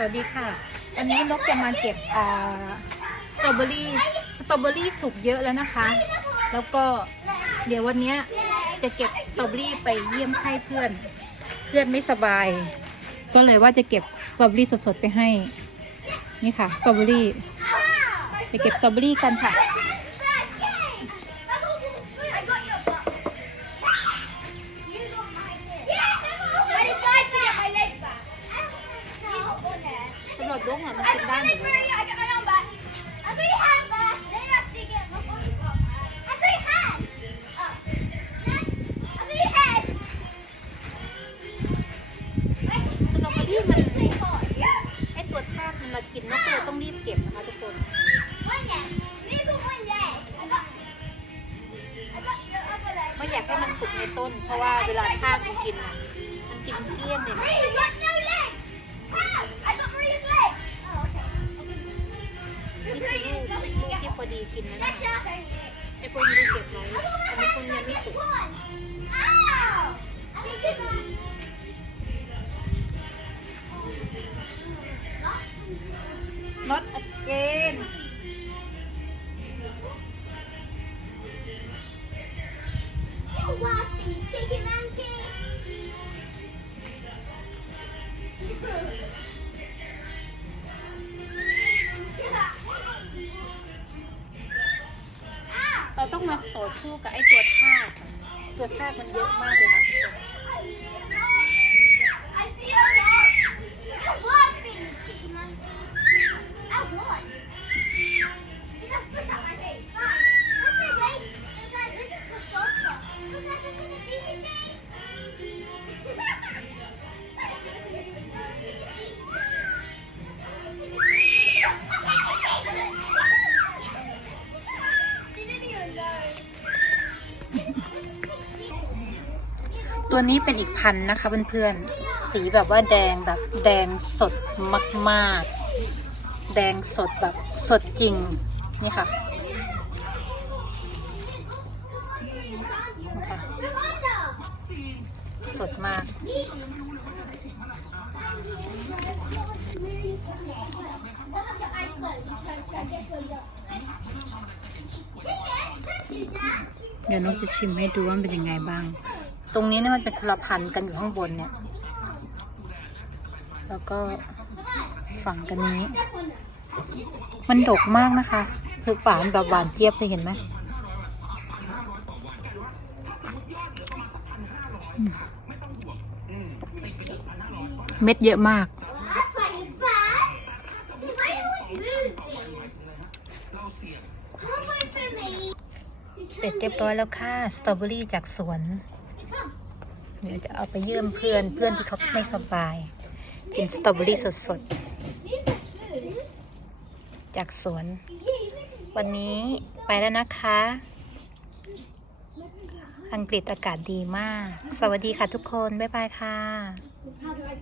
สวัสดีค่ะ วันนี้นกจะมาเก็บสตรอเบอรี่สตรอเบอรี่สุกเยอะแล้วนะคะ แล้วก็เดี๋ยววันนี้จะเก็บสตรอเบอรี่ไปเยี่ยมไข้เพื่อน เพื่อนไม่สบาย ก็เลยว่าจะเก็บสตรอเบอรี่สดๆไปให้ นี่ค่ะสตรอเบอรี่ ไปเก็บสตรอเบอรี่กันค่ะ สำหรับนกอะมันกินได้หมดเลยสตรอเบอรี่มันไอตัวทากมันมากินนกก็เลยต้องรีบเก็บนะคะทุกคน ไม่อยากให้มันสุกในต้น เพราะว่าเวลาทากมันกินอะ มันกินเกลี้ยงเลย ดีกินนะนะไอพวกนี้เก็บไว้อันนี้พวกนี้ยังไม่สุก not again Chicken monkey. เรา ต้องมาต่อสู้กับไอ้ตัวทากตัวทากมันเยอะมากเลยค่ะ ตัวนี้เป็นอีกพันนะคะเพื่อนๆ สีแบบว่าแดงแบบแดงสดมากๆ แดงสดแบบสดจริง นี่ค่ะนะคะสดมาก เดี๋ยวนกจะชิมให้ดูว่าเป็นยังไงบ้าง ตรงนี้เนี่ยมันเป็นคนละพันธ์กันอยู่ข้างบนเนี่ย แล้วก็ฝั่งกันนี้ มันดกมากนะคะ คือฝานแบบหวานเจี๊ยบเลยเห็นไหมเม็ดเยอะมาก เสร็จเรียบร้อยแล้วค่ะ สตรอเบอรี่จากสวน เดี๋ยวจะเอาไปเยี่ยมเพื่อนเพื่อนที่เขาไม่สบาย กินสตรอเบอรี่สดๆ จากสวน วันนี้ไปแล้วนะคะ อังกฤษอากาศดีมาก สวัสดีค่ะทุกคน บ๊ายบายค่ะ